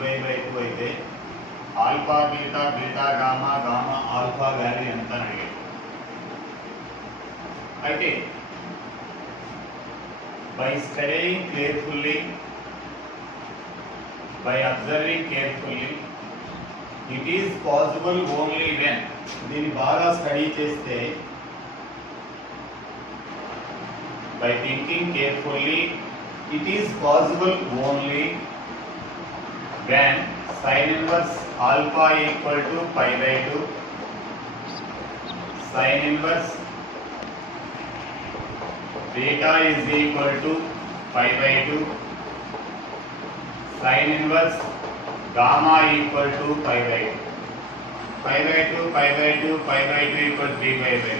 3π/2 అయితే alpha beta beta gamma gamma alpha value ఎంత అని అడిగాడు. అయితే by studying carefully, by observing carefully, it is possible only when దీన్ని బాగా స్టడీ చేస్తే, by thinking carefully, it is possible only when sin inverse alpha equal to π/2, sin inverse beta is equal to π/2, sin inverse gamma equal to π/2, π/2 equal to 3π/2.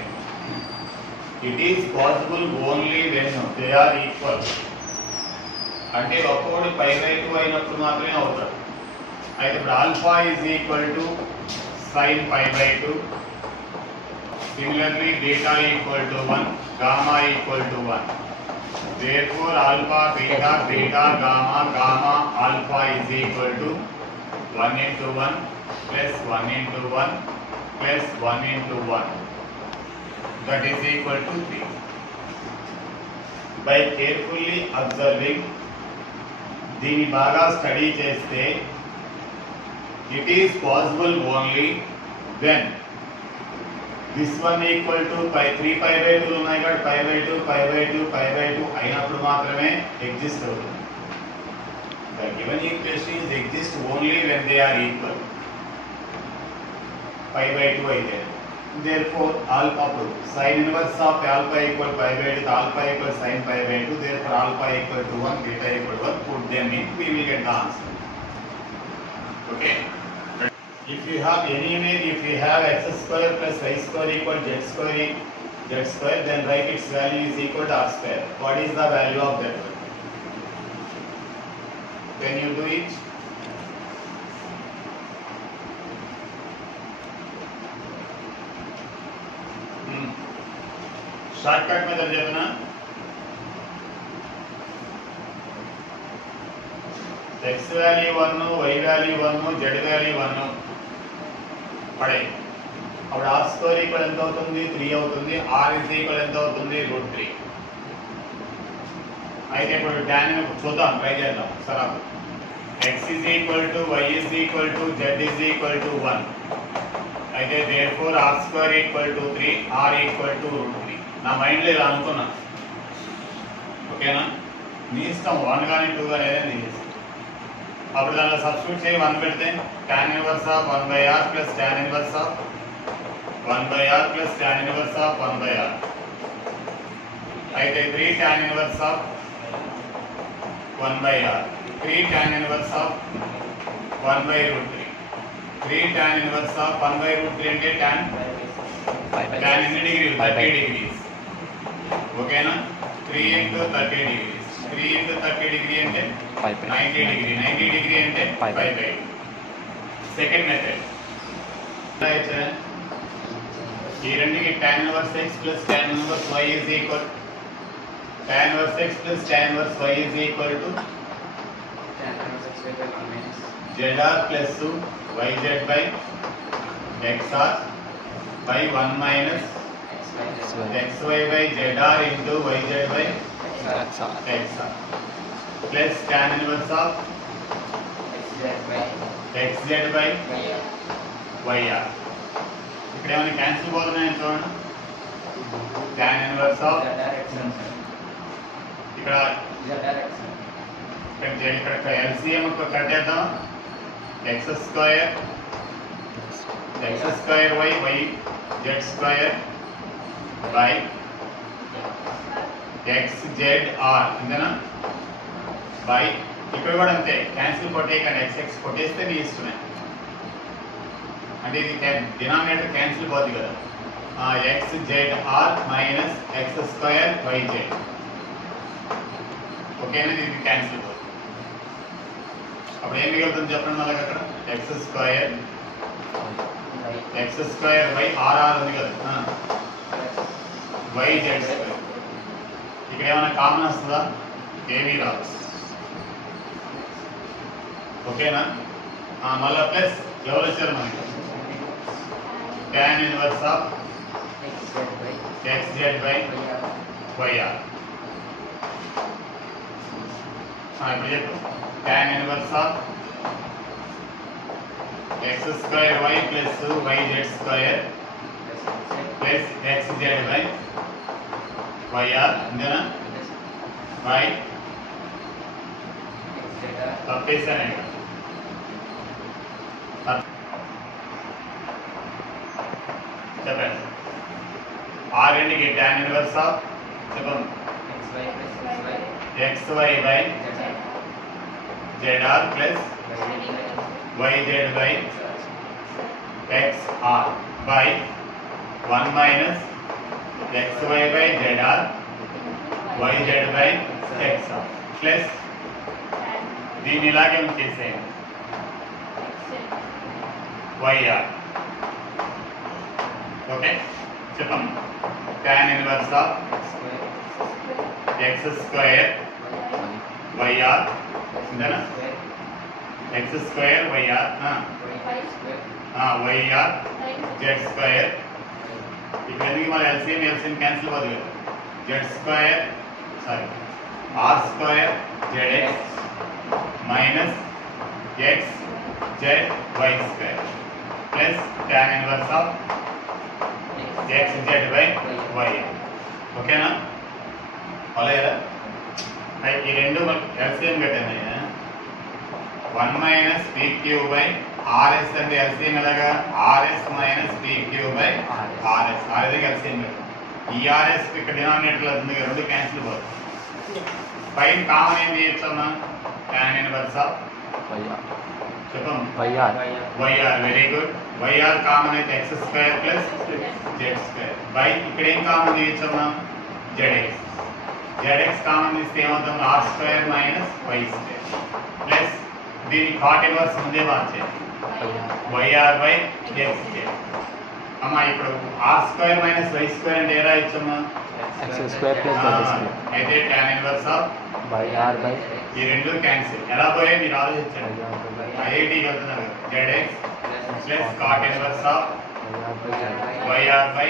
It is possible only when they are equal. అంటే ఒక్కొక్కటి π/2 అయినప్పుడు మాత్రమే అవుతారు. అయితే ఇప్పుడు alpha is equal to sin π/2, similarly beta equal to 1, gamma equal to 1. Therefore alpha beta beta gamma gamma alpha is equal to 1 into 1 plus 1 into 1 plus 1 into 1, that is equal to 3. By carefully observing, దీన్ని బాగా study చేస్తే, it is possible only when this one equal to 3π/2 ఉన్నాయి కాబట్టి π/2 అయినప్పుడు మాత్రమే exist అవుతుంది. The given equation is exist only when they are equal. π/2 అయితే therefore alpha sin inverse of alpha equal π/2, alpha equal sin π/2, therefore alpha equal to 1, beta equal to 1, put them in, we will get the answer. Okay. If you have any image, if you have x square plus y square equal z square, then write its value is equal to r square. What is the value of that one? Can you do it? Shortcut method చెప్పనా? x value 1, y value 1, z value 1 పడే. అప్పుడు r square equal ఎంత అవుతుంది? 3 అవుతుంది. r is equal ఎంత అవుతుంది? √3. అయితే ఇప్పుడు tan చూద్దాం, ట్రై చేద్దాం. సరే, x is equal to y is equal to z is equal to 1. అయితే therefore r square equal to 3, r equal to √3. నా మైండ్లో ఇలా అనుకున్నా. ఓకేనా? నీ ఇష్టం, 1 కానీ 2 కానీ ఏదైనా నీ ఇష్టం. అప్పుడు దానిలో సబ్స్టిట్యూట్ చేయి, 1 పెడితే tan inverse of 1/r plus tan inverse of 1/r plus tan inverse of 1/r. అయితే 3 tan inverse of 1/r, 3 tan inverse of 1/√3, 3 tan inverse of 1/√3 అంటే tan ఎన్ని డిగ్రీలు? 30 డిగ్రీస్. ఓకేనా? 3 into 30 degrees, 3 into 30 degree అంటే 90 degree, 90 degree అంటే 5/2. Second method ఈ రెండుకి tan inverse x plus tan inverse y is equal, tan inverse x plus tan inverse y is equal to zr plus yz by xr by 1 minus xy by zr into yz by xr plus tan inverse of xz by yr. ఇక్కడ ఏమైనా cancel పోతున్నాయి చూడండి. tan inverse of ఇక్కడ LCM కట్టేద్దాం. x square y z square by xzr ఇంతేనా? By ఇక్కడ కూడా అంతే, cancel కొట్టేయకండి, x కొట్టేస్తే మీ ఇష్టమే. అంటే ఇది డినామినేటర్ క్యాన్సిల్ పోతుంది కదా. xzr minus x square yz. ఓకేనా? ఇది క్యాన్సిల్ పోతుంది. అప్పుడు ఏం మిగులుతుంది చెప్పండి మళ్ళీ అక్కడ? x స్క్వేర్ y r ఉంది కదా, yz స్క్వేర్. ఇక్కడ ఏమైనా కామన్ వస్తుందా? ఏమీ రాదు. ఓకేనా? మళ్ళీ ప్లస్ ఎవరు వచ్చారు మనకి tan inverse of xz by yr. ఇప్పుడు చెప్పు tan inverse of x square y plus yz square plus xz by yr అంతేనా? బై తప్పేసానండి. చెప్పండి ఆర్ఎండ్కి tan ఇన్వర్స్ ఆఫ్ చెప్పండి xy by zr plus yz by xr by 1 minus xy by zr yz by xr plus దీన్ని ఇలాగే ఉంచేసేయండి yr. Okay చెప్పండి tan inverse of x square yr అంతేనా? x square yr yr z square. ఇప్పుడు ఎందుకు మరి LCM cancel అవ్వదు కదా. z square sorry r square zx minus x z y square plus tan inverse of xz by y. ఓకేనా? అలాగే ఈ రెండు ఎల్సిఎం కట్టండి. 1 మైనస్ pq బై rs అంటే ఎల్సిఎం ఎలాగా rs minus pq by rs అదే ఎల్సిఎం కట్టండి. ఈ rs ఇక్కడ డినామినేటర్ ఉంది రెండు క్యాన్సిల్ పోతుంది. పైన కామన్ ఏం చేయొచ్చమ్మా tan ఇన్వర్స్ ఆఫ్ చెప్పండి yr. Very good. yr common అయితే x square plus z square by ఇక్కడ ఏం కామన్ చేయొచ్చమ్మా zx. zx కామన్ తీస్తే ఏమవుతుంది r square minus y square plus దీని కాట్ ఇన్వర్స్ ముందే మార్చేది yr బై x స్క్వేర్. అమ్మా ఇప్పుడు r square minus y square అంటే ఏ రాయొచ్చమ్మా x square plus z square. అయితే tan inverse of yr by ఈ రెండు క్యాన్సిల్. ఎలా పోయాయి మీరు ఆలోచించండి. ఐఐటికి వెళ్తున్నారు zx plus cot inverse of yr by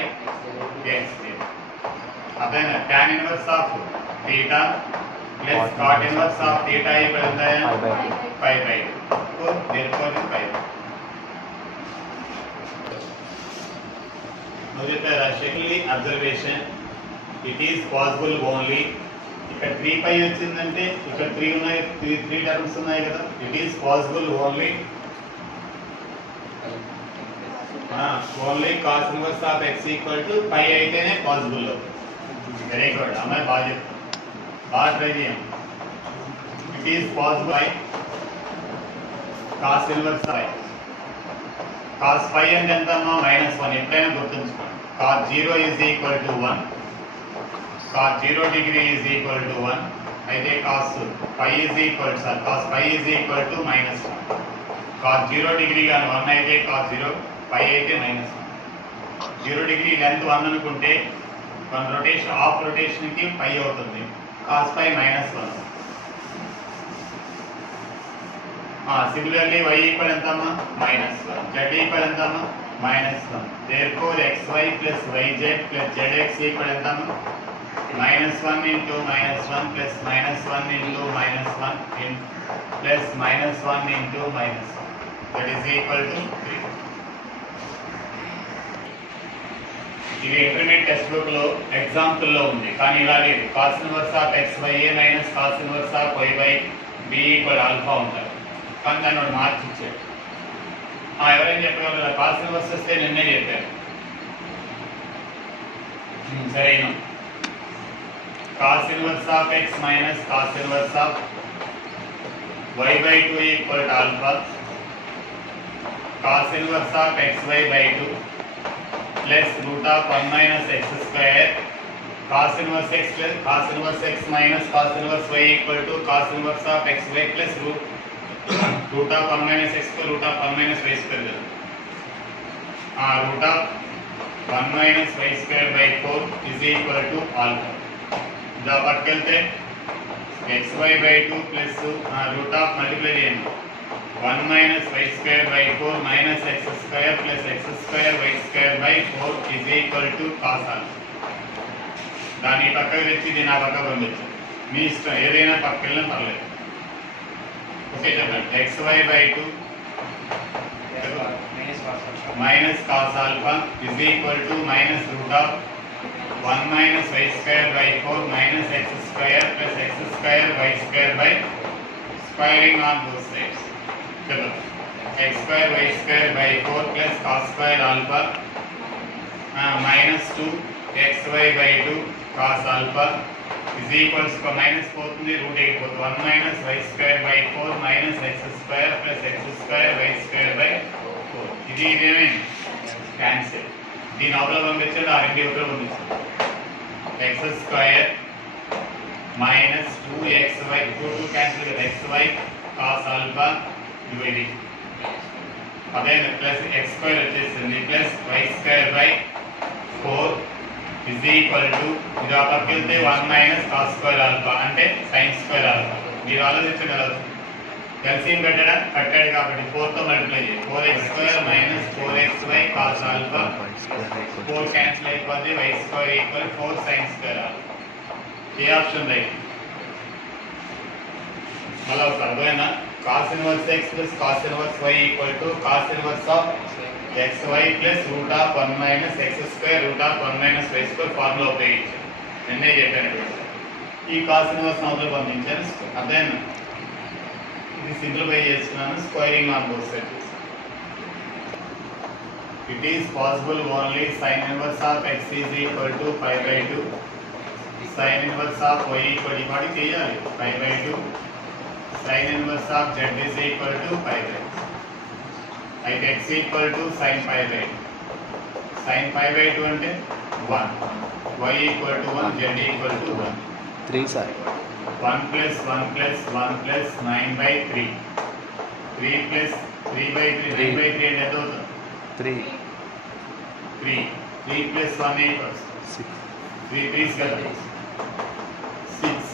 x square. అదేనా tan inverse of theta plus cot inverse of theta ఇక్కడ ఎంత pi by 2. therefore ఇది pi. నువ్వు చెప్పారు రాజశేఖర్లీ observation it is possible only. ఇక్కడ 3π వచ్చిందంటే ఇక్కడ 3 ఉన్నాయి, 3 టర్మ్స్ ఉన్నాయి కదా. It is possible only only cos inverse of x equal to pi అయితేనే పాసిబుల్ అవుతుంది. వెరీ గుడ్ అమ్మాయి బాగా చెప్తాను, బాగా ట్రై చేయండి. It is possible by cos inverse pi. Cos pi అంటే ఎంత అమ్మా -1. ఎప్పుడైనా గుర్తుంచుకోండి cos 0 is equal to 1, cos 0 degree is equal to 1. అయితే cos pi is equal cos pi is equal to -1. Cos 0 degree కానీ 1 అయితే కాస్ 0 పై అయితే -1. 0 డిగ్రీ లెంత్ 1 అనుకుంటే 1 రొటేషన్ హాఫ్ రొటేషన్కి పై అవుతుంది. Cos pi -1. Similarly y equal ఎంత అమ్మా -1, z ఈక్వల్ ఎంత అమ్మా -1. therefore xy plus yz plus zx equal ఎంత అమ్మా -1 into -1 plus -1 into -1 plus -1 into -1 that is equal to 3. ఇది ఇంటర్మీడియట్ టెక్స్ట్ బుక్ లో ఎగ్జాంపుల్ లో ఉంది కానీ ఇలా లేదు. Cos inverse of x by a minus cos inverse of y by b equal alpha ఉంటారు కానీ దాన్ని వాడు మార్చి ఇచ్చాడు. ఎవరైనా చెప్పగలరా కాస్ ఇన్వర్స్ వస్తే నిన్నే చెప్పారు. సరేనా cos inverse of x minus cos inverse of y by 2 equal alpha. Cos inverse of xy by 2 plus root of 1 minus x square. Cos inverse x plus cos inverse x minus cos inverse y equal to cos inverse of xy plus root of 1 minus x square root of 1 minus y square కదా. Root of 1 minus y square by 4 is equal to alpha. దా పట్టుకెళ్తే xy by 2 plus root of multiply చేయండి 1 minus y square by 4 minus x square plus x square y square by 4 is equal to cos alpha. దాన్ని పక్కకు తెచ్చి దీని ఆ పక్కకు పంపించు. మీ ఇష్టం, ఏదైనా పక్కకి వెళ్ళినా పర్లేదు. ఓకే చెప్పండి. xy by 2 minus cos alpha is equal to minus root of 1 minus y square by 4 minus x square plus x square y square by squaring on both sides. चलो x square y square by 4 plus cos square alpha minus 2 xy by 2 cos alpha is equals to minus 4 to the root 8 both 1 minus y square by 4 minus x square plus x square y square by 4. ఇది ఇదేమే cancel. దీని అవతల పంపించండి, ఆ రెండు అవతల పంపించండి. x square minus 2xy 2 cancel కదా, xy cos alpha dividing అదే ప్లస్ x square వచ్చేసింది plus y square by 4 is equal to ఇది ఆ పక్కకి వెళ్తే 1 minus cos square alpha అంటే sin square alpha. మీరు ఆలోచించగలరు, ఎల్సిఎం కట్టాడు కాబట్టి 4 తో మల్టిప్లై చేయి. 4x square minus 4xy cos alpha 4 cancel అయిపోద్ది, y square equal 4 sin square alpha. ఏ ఆప్షన్ రైట్? మళ్ళీ ఒక అర్థమైనా cos inverse x plus cos inverse y equal to cos inverse of xy plus root of 1 minus x square root of 1 minus y square formula ఉపయోగించాను. నిన్నే చెప్పాను. ఈ cos inverse అవతల పంపించాను. అర్థమైనా? ఇది సింప్లిఫై చేస్తున్నాను. Squaring on both sides. It is possible only sin inverse of x is equal to pi by 2. Sin inverse of y equal to what చేయాలి? Pi by 2. Sin inverse of z is equal to pi by 2. Like x equal to sin pi by 2. Sin pi by 2 అంటే 1. Y equal to 1, z equal to 1. 3 sir. 1 plus 1 plus 1 plus 9 by 3. 3 plus 3 by 3. 9 by 3 అంటే ఎంత అవుతుంది? 3. 3. 3 plus 1 equals 6. 3 3 కదా 6.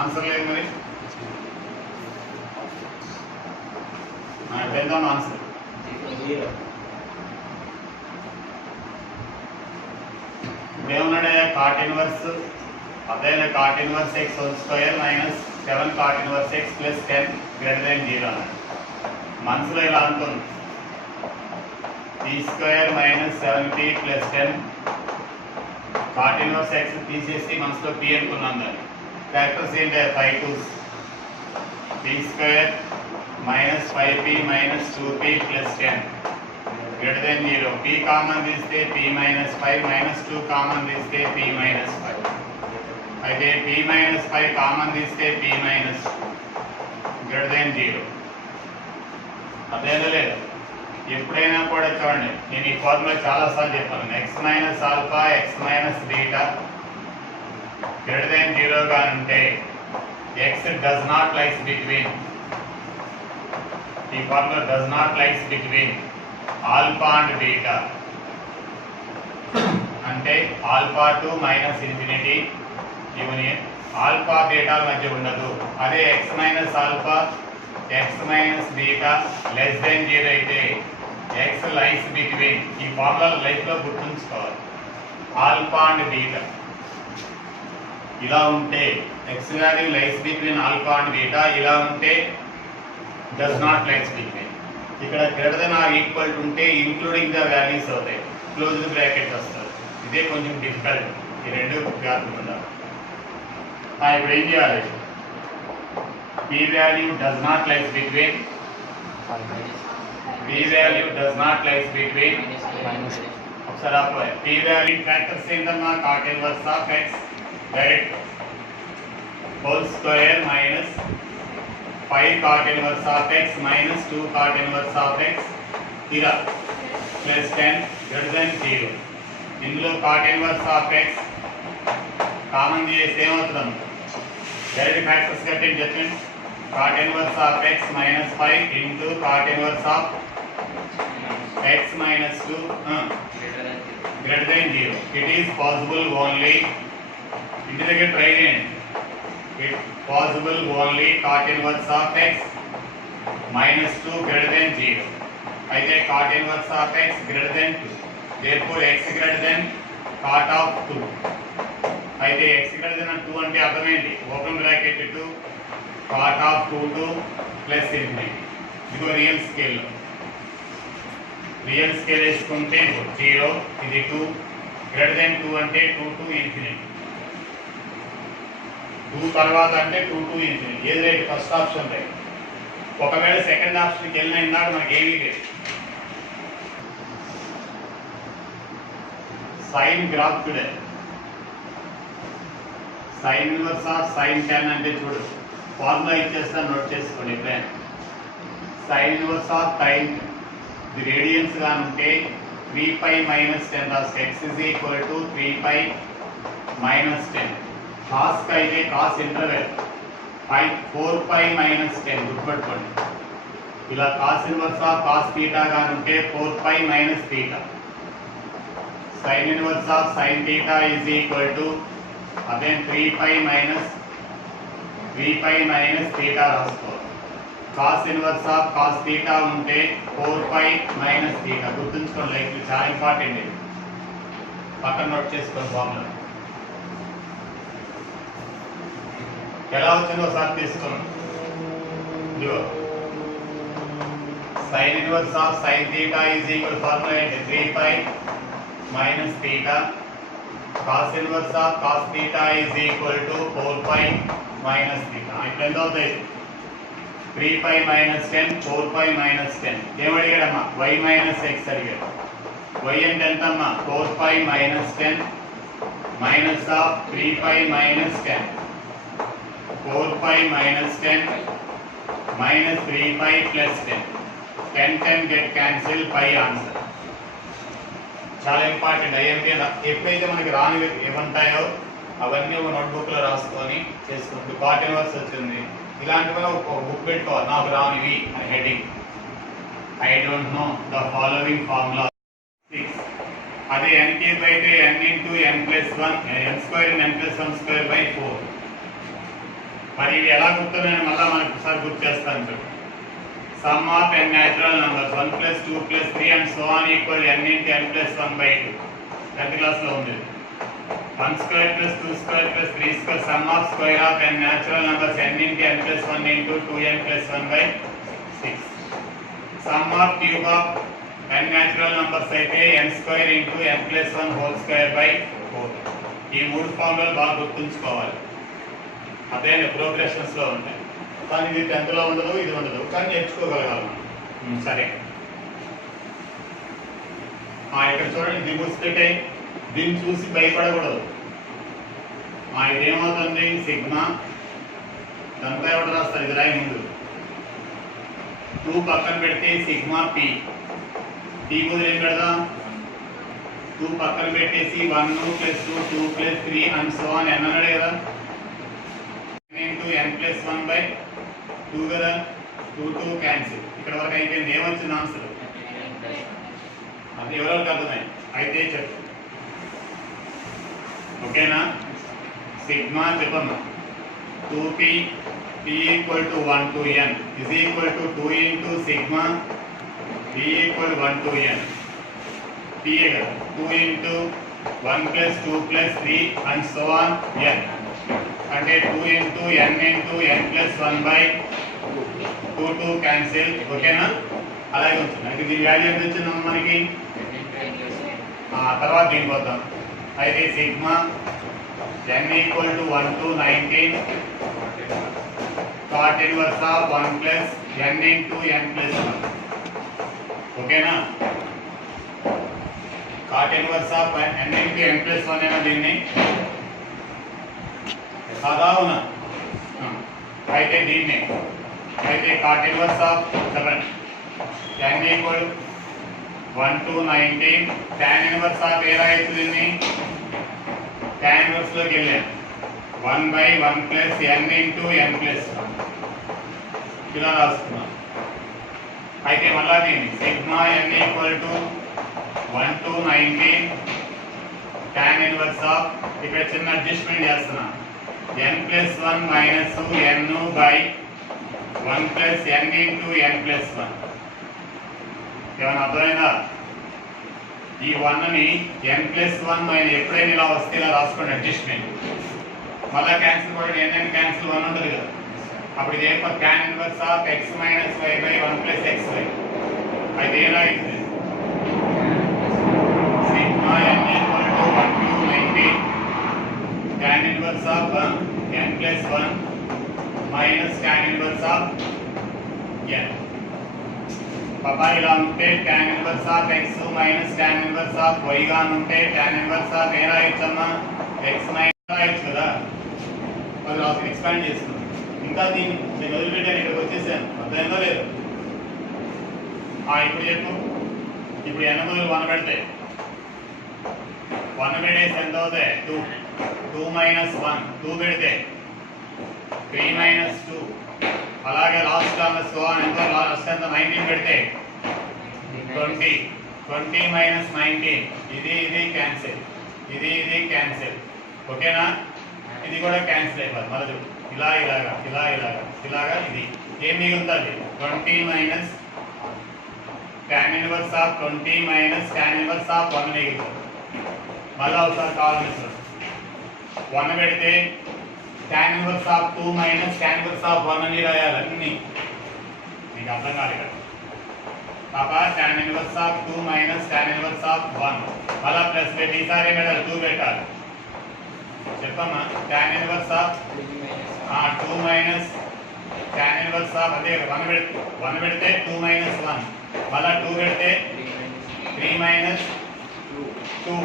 Answer లేదు మరి. వెళ్దాం answer. ఏమన్నాడే cot inverse అదే cot inverse x whole square minus 7 cot inverse x plus 10 greater than 0 అన్నాడు. మనసులో ఇలా అనుకోండి, t square minus 7p plus 10 cot inverse x తీసేసి మనసులో p అనుకున్నాం. దాన్ని ఫ్యాక్టర్స్ ఏంటి? 5 2 t square minus 5p minus 2p plus 10 greater than 0. p common తీస్తే p మైనస్ 5 మైనస్ 2 కామన్ తీస్తే p మైనస్ 5. అయితే p మైనస్ 5 కామన్ తీస్తే p మైనస్ గ్రేటర్ దెన్ 0. అదేనా లేదు? ఎప్పుడైనా కూడా చూడండి, నేను ఈ ఫార్ములా చాలాసార్లు చెప్పాను. X minus alpha x minus beta greater than 0 గా ఉంటే x does not lies between, ఈ formula does not lies between alpha and beta. అంటే alpha to minus infinity union alpha beta మధ్య ఉండదు. అదే x minus alpha x minus beta less than 0 అయితే x lies between, ఈ formula లైఫ్లో గుర్తుంచుకోవాలి, alpha and beta. ఇలా ఉంటే x value lies between alpha and beta, ఇలా ఉంటే డస్ నాట్ లైస్ బిట్వీన్. ఇక్కడ greater than or equal to ఉంటే ఇంక్లూడింగ్ ద వాల్యూస్ అవుతాయి, క్లోజ్డ్ బ్రాకెట్ వస్తుంది. ఇదే కొంచెం డిఫికల్ట్, ఈ రెండు కాకుండా. ఇప్పుడు ఏం చేయాలి? p value does not lies between, p value does not lies between ఒకసారి అప్లై. p value ఫ్యాక్టర్స్ ఏంటమ్మా? cot inverse of x direct whole square minus 5 cot inverse of x minus 2 cot inverse of x ఇలా plus 10 greater than 0. ఇందులో cot inverse of x common చేస్తే ఏమవుతుంది? Direct factors కట్టి చెప్పండి. cot inverse of x minus 5 into cot inverse of x minus 2 greater than 0. It is possible only, ఇంటి దగ్గర try చేయండి. It possible only cot inverse of x -2 greater than 0. అయితే cot inverse of x greater than 2. Therefore x greater than cot of 2. అయితే x greater than 2 అంటే అర్థం ఏంటి? Open bracket 2 cot of 2 plus infinity. ఇదిగో real scale వేసుకుంటే 0, ఇది 2 greater than 2 అంటే 2 to infinity. 2 తర్వాత అంటే 2 to ఇన్ఫినిటీ. ఏది రైట్? First option right. ఒకవేళ సెకండ్ ఆప్షన్కి వెళ్ళిన ఇందాక మనకి ఏమీ లేదు. సైన్ గ్రాఫ్ చూడే, సైన్ ఇన్వర్స్ ఆఫ్ సైన్ 10 అంటే చూడు, ఫార్ములా ఇచ్చేస్తా, నోట్ చేసుకోండి ఎప్పుడైనా. సైన్ ఇన్వర్స్ ఆఫ్ సైన్ ఇది రేడియన్స్ గా ఉంటే 3π - 10 రాస్తే x is equal to 3π - 10. Cos కి అయితే కాస్ ఇంటర్వెల్ 4π - 10 గుర్తుపెట్టుకోండి. ఇలా cos inverse of cos theta గా ఉంటే 4π - theta. Sine inverse of sine theta is equal to అదే 3π - థీటా రాసుకోవాలి. Cos inverse of cos theta ఉంటే 4π - థీటా. గుర్తుంచుకోండి, లైక్ చాలా ఇంపార్టెంట్. ఇది పక్కన నోట్ చేసుకోండి. ఫార్ములా ఎలా వచ్చిందో ఒకసారి తీసుకోండి. Sine inverse of sine theta is equal formula ఏంటి? 3π - theta. Cos inverse of cos theta is equal to 4π - theta. ఇప్పుడు ఎంత అవుతాయి? 3π - 10, 4π - 10. ఏమడిగాడమ్మా? y - x అడిగాడు. y అంటే ఎంతమ్మా? 4π - 10 minus of 3π - 10. 4π - 10 minus 3π plus 10. 10 get cancel, pi answer. చాలా ఇంపార్టెంట్. ఐఎంపీ ఎప్పుడైతే మనకి రానివి ఏమంటాయో అవన్నీ ఒక నోట్బుక్ లో రాసుకొని చేసుకుంటూ కాట్ ఇన్వర్స్ వచ్చింది ఇలాంటివి ఒక బుక్ పెట్టుకోవాలి. నాకు రానివి అని heading. I don't know the following formula 6. అదే n క్యూబ్ అయితే n into n plus 1 n square n plus 1 square by 4. మరి ఇవి ఎలా గుర్తున్నాయని మళ్ళీ మనకి ఒకసారి గుర్తు చేస్తాను. ఇప్పుడు some of n natural numbers 1 plus 2 plus 3 and so on equal n into n plus 1 by 2. 10th క్లాస్లో ఉంది. 1 square plus 2 square plus 3 square some of square of n natural numbers n into n plus 1 into 2n plus 1 by 6. Some of cube of n natural numbers అయితే n square into n plus 1 whole square by 4. ఈ మూడు ఫార్ములాలు బాగా గుర్తుంచుకోవాలి. అదే progressions లో ఉంటాయి. కానీ ఇది 10th లో ఉండదు, ఇది ఉండదు, కానీ నేర్చుకోగలగాలి. సరే, ఇక్కడ చూడండి, ఇది గుర్తుపెట్టే, దీన్ని చూసి భయపడకూడదు. ఇదేమవుతుంది? సిగ్మా ఇదంతా ఎవరు రాస్తారు? ఇది రాయి ముందు 2 పక్కన పెడితే సిగ్మా పి. పి ముందు ఏం పెడదాం? 2 పక్కన పెట్టేసి 1 plus 2 2 plus 3 and so on n అన్నాడు కదా. ఇంటూ n ప్లస్ 1 బై 2 కదా. 2 క్యాన్సిల్. ఇక్కడ వరకు అయిపోయింది. ఏమొచ్చింది ఆన్సర్? అది ఎవరికి అర్థమైంది అయితే చెప్పు. ఓకేనా? సిగ్మా చెప్పమ్మా. 2p p equal to 1 to n is equal to 2 into sigma p equal 1 to n. p కదా 2 into 1 plus 2 plus 3 and so on n. అంటే 2 into n into n plus 1 by 2 cancel. ఓకేనా? అలాగే వచ్చింది. అయితే దీని value ఎంత వచ్చిందమ్మా మనకి? తర్వాత దీనికి వద్దాం. అయితే sigma n equal to 1 to 19 cot inverse of 1 plus n into n plus 1. ఓకేనా? cot inverse of n into n plus 1 అయినా దీన్ని సాధారణ. అయితే దీన్ని అయితే cot inverse of 7 n equal 1 to 19 tan inverse of ఏ రాయొచ్చు దీన్ని? tan inverse లోకి వెళ్ళాం 1 by 1 plus n into n plus 1 ఇలా రాసుకున్నాం. అయితే మళ్ళా దీన్ని sigma n equal to 1 to 19 tan inverse of, ఇక్కడ చిన్న అడ్జస్ట్మెంట్ చేస్తున్నా, n plus 1 minus n by 1 plus n into n plus 1. ఏమైనా అర్థమైందా? ఈ 1ని n ప్లస్ 1 మైనస్ ఎప్పుడైనా ఇలా వస్తే ఇలా రాసుకోండి అడ్జస్ట్మెంట్. మళ్ళీ క్యాన్సిల్ కూడా n క్యాన్సిల్ 1 ఉంటుంది కదా, అప్పుడు ఇది ఏం tan inverse of x minus y by 1 plus xy. అయితే ఎలా అవుతుంది? Sigma n equal to 1 to 90 tan inverse of n plus 1 minus tan inverse of n. పాపా ఇలా ఉంటే tan inverse of x minus tan inverse of y గా ఉంటే tan inverse of ఏ రాయొచ్చమ్మా? x మైనస్ రాయొచ్చు కదా. అది రాసి ఎక్స్పాండ్ చేస్తున్నాం. ఇంకా నేను వదిలిపెట్టాను, ఇక్కడికి వచ్చేసాను. అర్థమైందో లేదు? ఇప్పుడు చెప్పు. ఇప్పుడు n బదులు 1 పెడితే 1 పెడేసి ఎంత అవుతాయి? 2. 2 మైనస్ 1 2 పెడితే 3 మైనస్ 2. అలాగే లాస్ట్ టర్మ్ సో ఎంత? లాస్ట్ ఎంత? 19 పెడితే 20. 20 మైనస్ 19 ఇది క్యాన్సిల్, ఇది క్యాన్సిల్. ఓకేనా? ఇది కూడా క్యాన్సిల్ అయిపోతుంది. మళ్ళీ ఇలాగా ఇది ఏం మిగులుతుంది? 20 minus tan inverse of 20 minus tan inverse of 1 మిగులుతుంది. మళ్ళీ ఒకసారి కావాలని 1 పెడితే tan inverse of 2 minus tan inverse of 1 అని రాయాలి. అన్ని మీకు అర్థం కాదు కదా పాపా. tan inverse of 2 minus tan inverse of 1 మళ్ళీ ప్లస్ పెట్టి ఈసారి పెట్టాలి 2 పెట్టాలి. చెప్పమ్మా. tan inverse of 2 minus tan inverse of అదే 1 పెడితే 2 మైనస్ 1 మళ్ళీ 2 పెడితే 3 మైనస్ 2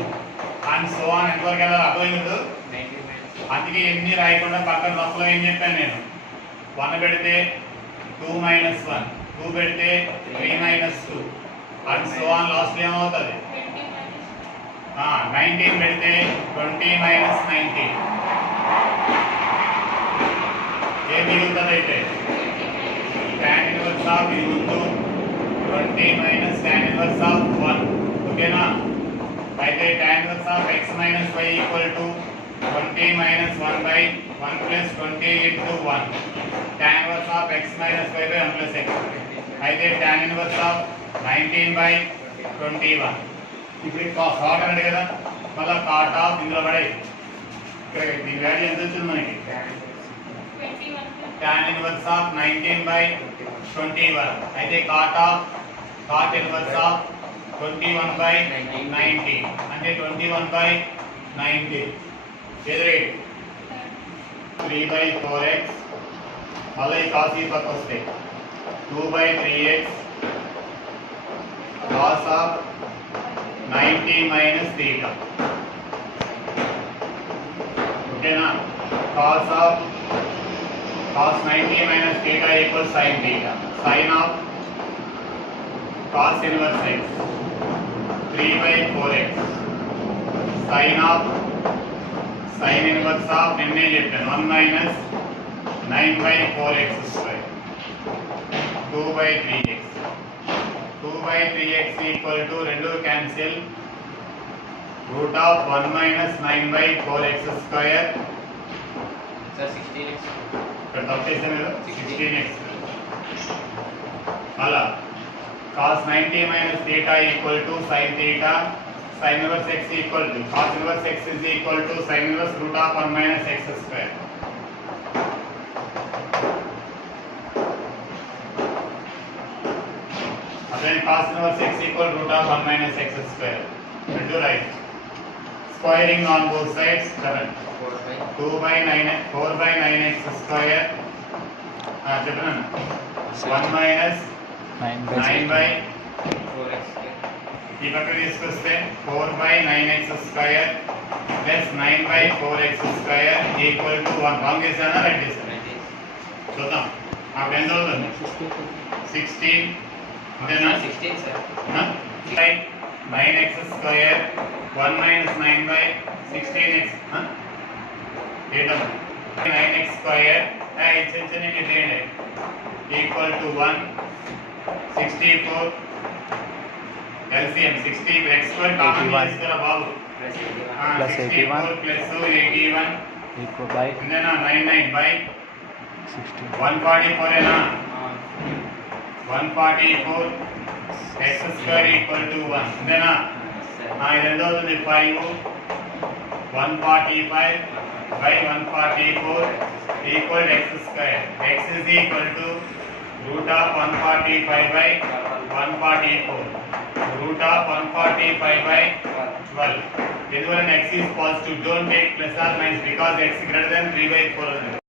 అండ్ సో ఆన్. ఎంతవరకు వెళ్ళాలి? అర్థమైంది. అందుకే ఎన్ని రాయకుండా పక్కన రఫ్లో ఏం చెప్పాను నేను? 1 పెడితే 2 మైనస్ 1 2 పెడితే 3 minus 2 and so on. Last ఏమవుతుంది? 19 పెడితే 20 మైనస్ 19 ఏం మిగులుతుంది? అయితే tan ఇన్వర్స్ ఆఫ్ ఇది ముందు 20 మైనస్ tan ఇన్వర్స్ ఆఫ్ 1. ఓకేనా? అయితే tan inverse of x minus y equal to 20 minus 1 by 1 plus 20 into 1 tan inverse of x minus y by 1 plus x. అయితే tan ఇన్వర్స్ ఆఫ్ 19 బై 21. ఇప్పుడు cot అన్నాడు కదా, మళ్ళీ cot of ఇందులో పడే ఇక్కడ దీని వాల్యూ ఎంత వచ్చింది మనకి? tan inverse of 19 by 21. అయితే కాట్ ఇన్వర్స్ ఆఫ్ 21 బై 90 అంటే 21 బై 90 ఎదురే 3 బై 4x. మళ్ళీ ఈ కాస్ ఈ పక్క వస్తే 2 by 3x cos of 90 minus theta. ఓకేనా? Cos 90 minus theta equal sine theta. Sine of cos inverse x 3 by 4x sine of sine inverse of నిన్నే చెప్పాను 1 minus 9 by 4x square 2 by 3x. 2 by 3x equal to 2 cancel root of 1 minus 9 by 4x square. ఇక్కడ తప్పేసాను కదా, 16x. అలా cos 90 minus theta equal to sin theta. Sin inverse x equal to cos inverse x is equal to sin inverse root of 1 minus x square. Again cos inverse x equal root of 1 minus x square. Do right. Squaring on both sides 7. 4 by 9x square. చెప్పనా 1 minus 9 by 4x. ఈ పక్క తీసుకొస్తే 4 by 9x square plus 9 by 4x square equal to 1. Wrong చేశానా right చేశానా? చూద్దాం. అప్పుడు ఎంత అవుతుంది? 16 అంతేనా? 16 sir. 9x square 1 minus 9 by 16x. ఏంటమ్మా 9x square equal to 1 64 LCM 60 x square common తీసుకురా బాబు. Plus 64 plus 81 equal by ఇందేనా 99 by 16. 144 ఏనా? 144 x square equal to 1 అంతేనా ఇది ఎంత అవుతుంది 5 145 by 144 equal x square x is equal to root of 145 by 144 root of 145 by 12 ఎందువలన x is positive don't take plus or minus because x greater than 3/4 ఉంది